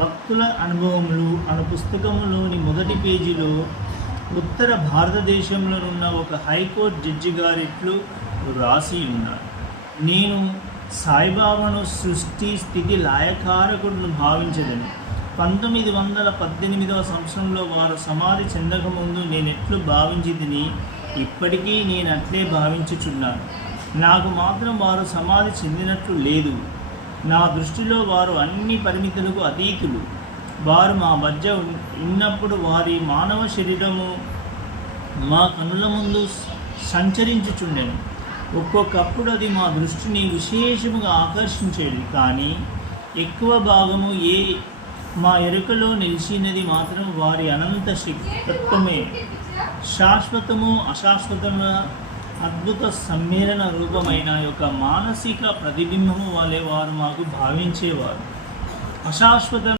భక్తుల అనుభవములు అను పుస్తకంలోని మొదటి పేజీలో ఉత్తర భారతదేశంలో ఉన్న ఒక హైకోర్టు జడ్జి గారిట్లు రాసి ఉన్నారు. నేను సాయిబాబాను సృష్టి స్థితి లయకారకుడును భావించదని 1918వ సంవత్సరంలో వారు సమాధి చెందకముందు నేనెట్లు భావించితిని, ఇప్పటికీ నేను అట్లే భావించుచున్నాను. నాకు మాత్రం వారు సమాధి చెందినట్లు లేదు. నా దృష్టిలో వారు అన్ని పరిమితులకు అతీతులు. వారు మా మధ్య ఉన్నప్పుడు వారి మానవ శరీరము మా కనుల ముందు సంచరించుచుండెను. ఒక్కొక్కప్పుడు అది మా దృష్టిని విశేషముగా ఆకర్షించేది, కానీ ఎక్కువ భాగము మా ఎరుకలో నిలిచినది మాత్రం వారి అనంత తత్వమే. శాశ్వతము అశాశ్వతము అద్భుత సమ్మేళన రూపమైన యొక్క మానసిక ప్రతిబింబము వలె వారు మాకు భావించేవారు. అశాశ్వత